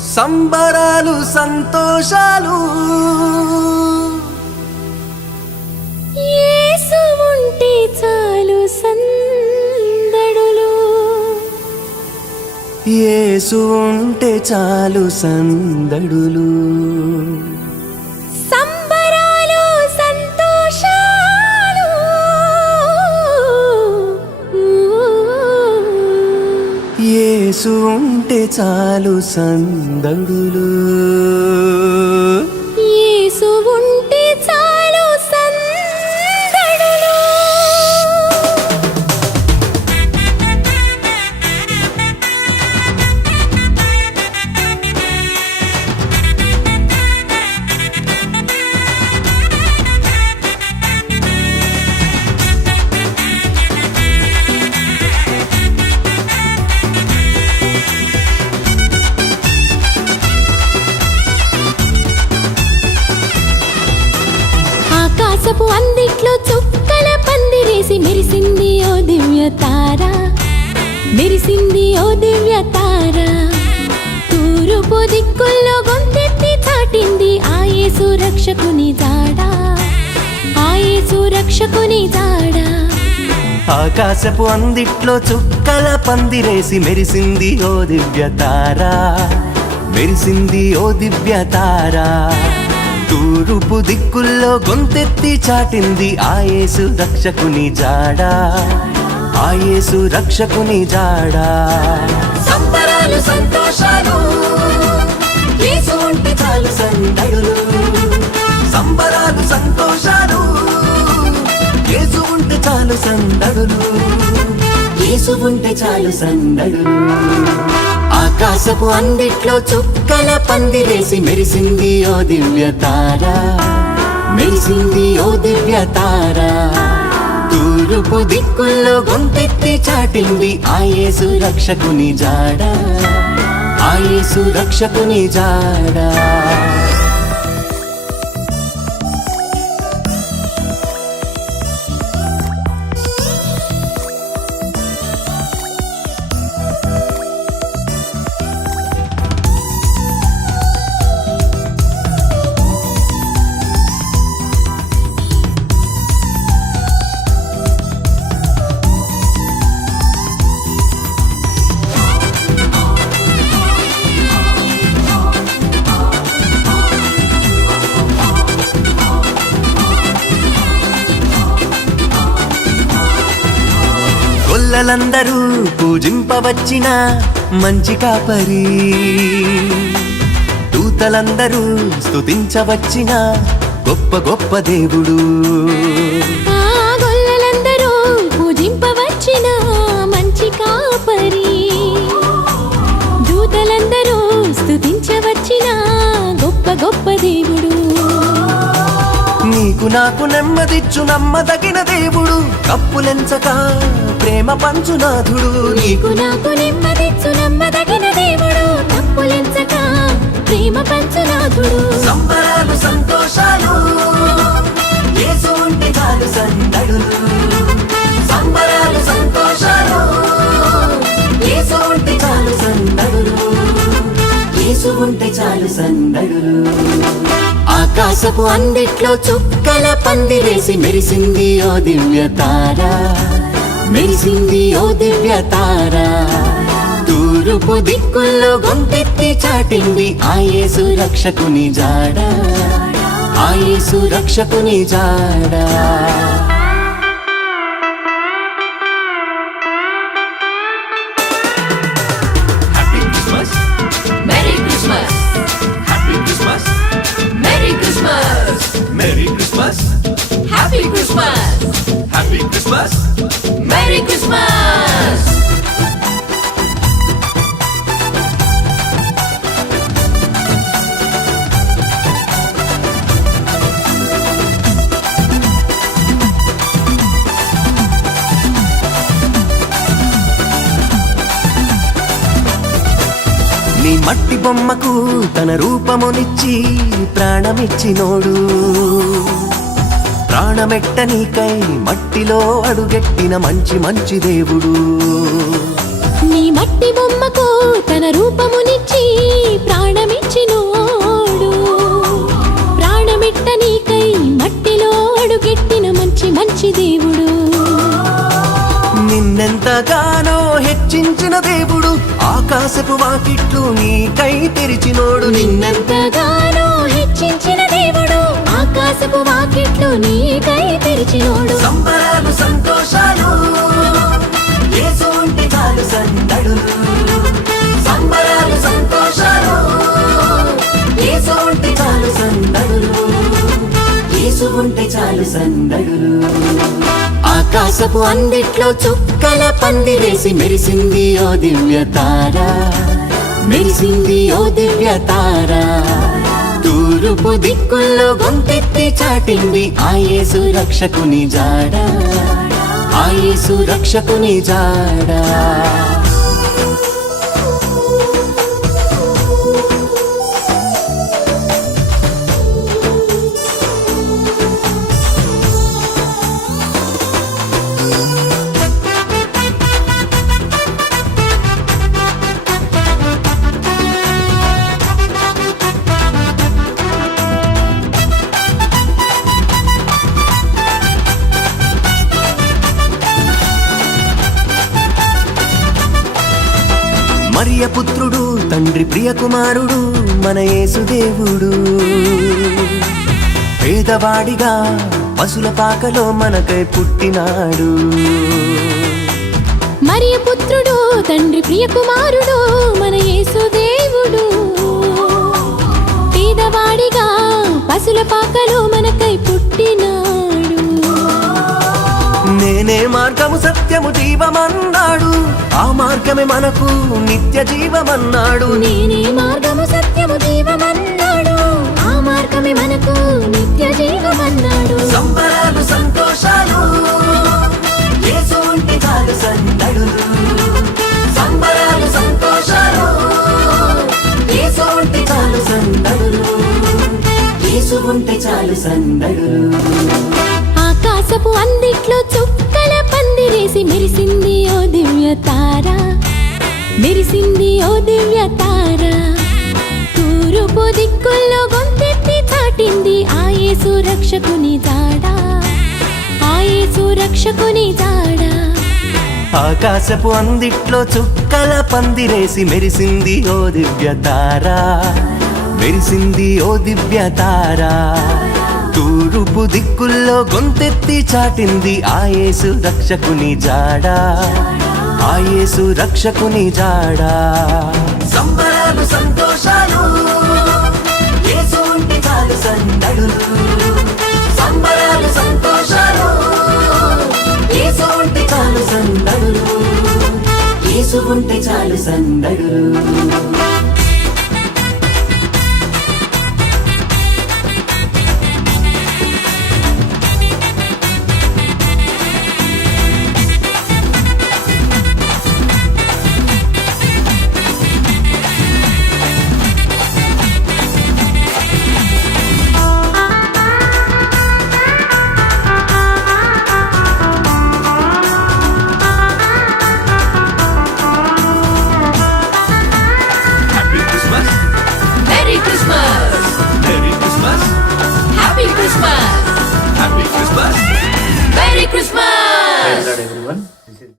సంబరాలు సంతోషాలు. ఉంటే చాలు సందడులు. యేసు ఉంటే చాలు సందడులు. యేసు ఉంటే చాలు సందడులు. ఆకాశపు అందిట్లో చుక్కల పందిరేసి మెరిసింది ఓ దివ్య తార. మెరిసింది ఓ దివ్య తార. తూరుపు దిక్కుల్లో గొంతెత్తి చాటింది ఆయే సురక్షకుని దాడా జాడా. సురక్షకుని దాడా జాడా. ఆకాశపు అందిట్లో చుక్కల పందిరేసి మెరిసింది ఓ దివ్య తారా. మెరిసింది ఓ దివ్య తారా. తూరుపు దిక్కుల్లో గొంతెత్తి చాటింది ఆయేసు రక్షకుని జాడా. ఆయేసు రక్షకుని జాడా. సంబరాలు సంతోషాలు చాలు సందడులు. సంబరాలు సంతోషాలు యేసు ఉంటే చాలు సందడులు. యేసు ఉంటే చాలు సందడు. ఆకాశపు అందిట్లో చుక్కల పందిరేసి మెరిసింది ఓ దివ్య తార. మెరిసింది ఓ దివ్య తార. తూరుపు దిక్కుల్లో గొంతెత్తి చాటింది ఆయేసు రక్షకుని జాడ. ఆయేసు రక్షకుని జాడా. గొల్లలందరూ పూజింపవచ్చిన మంచి కాపరి. దూతలందరూ స్తుతించవచ్చిన గొప్ప గొప్ప దేవుడు. ఆ గొల్లలందరూ పూజింపవచ్చిన మంచి కాపరి. దూతలందరూ స్తుతించవచ్చిన గొప్ప గొప్ప దేవుడు. నీకు నాకు నెమ్మదిచ్చు నమ్మదగిన దేవుడు. కప్పులెంచక ప్రేమ పంచునాథుడు. నీకు నీకు నెమ్మదిచ్చు నమ్మదగిన దేవుడు. తప్పులెంచక ప్రేమ పంచనాథుడు. సంబరాలు సంతోషాలు ఉంటే చాలు సందడులు సంబరాలు సంతోషాలు యేసు ఉంటే చాలు ఉంటే చాలు సందడులు ఆకాశపు అందిట్లో చుక్కల పందిరేసి మెరిసింది ఓ దివ్య తార. మెరిసింది ఓ దివ్య తార. తూరుపు దిక్కుల్లో గొంతెత్తి చాటింది ఆయే సురక్షకుని జాడ. ఆయే సురక్షకుని జాడా. Happy Christmas! Happy Christmas Merry Christmas! నీ మట్టి బొమ్మకు తన రూపమునిచ్చి ప్రాణమిచ్చినోడు ప్రాణమెట్ట నీకై మట్టిలో అడుగెట్టిన మంచి మంచి దేవుడు. నీ మట్టి బొమ్మకు తన రూపమునిచ్చి ప్రాణమిచ్చినోడు ప్రాణమెట్ట నీకై మట్టిలో అడుగెట్టిన మంచి మంచి దేవుడు. నిన్నెంతగానో హెచ్చించిన దేవుడు ఆకాశపు వాకిట్లు నీకై తెరిచినోడు నిన్నెంతగానో హెచ్చించిన దేవుడు ఆకాశపు వాకిట్లు నీ తెరిచినోడు సంబరాలు సంతోషాలు. యేసు కాలు చాలు సందడులు సంబరాలు సంతోషాలు. యేసు కాలు చాలు సందడులు యేసు ఉంటే చాలు సందడులు ఆకాశపు అందిట్లో చుక్కల పందిరేసి మెరిసింది ఓ దివ్య తారా. మెరిసింది ఓ దివ్య తారా. తూరుపు దిక్కుల్లో గొంతెత్తి చాటింది. ఆ యేసు రక్షకుని జాడ. ఆ యేసు రక్షకుని జాడ. మరియ పుత్రుడు తండ్రి ప్రియ కుమారుడు మన యేసుదేవుడు. పేదవాడిగా పశుల పాకలో మనకై పుట్టినాడు. మరియ పుత్రుడు తండ్రి ప్రియ కుమారుడు మన యేసుదేవుడు. పేదవాడిగా పశుల పాకలో మనకై పుట్టినాడు నేనే మార్గము సత్యము జీవమన్నాడు. ఆ మార్గమే మనకు నిత్య జీవమన్నాడు. నేనే మార్గము సత్యము జీవమన్నాడు. ఆ మార్గమే మనకు నిత్య జీవమన్నాడు. సంబరాలు సంతోషాలు సందడులు సంబరాలు సంతోషాలు యేసు ఉంటే చాలు ఉంటే చాలు సందడులు మెరిసింది ఓ దివ్య తార. తూరుపు దిక్కుల్లో గొంతెత్తి చాటింది ఆయే సురక్షకుని రక్షకుని ఆయే సురక్షకుని యేసు ఆకాశపు అందిట్లో చుక్కల పందిరేసి మెరిసింది ఓ దివ్య తారా. మెరిసింది ఓ దివ్య తారా. తూరుపు దిక్కుల్లో గొంతెత్తి చాటింది ఆయేసు రక్షకుని జాడా. ఆ రక్షకుని జాడా. సంబరాలు సంతోషాలు యేసు ఉంటే చాలు సందడులు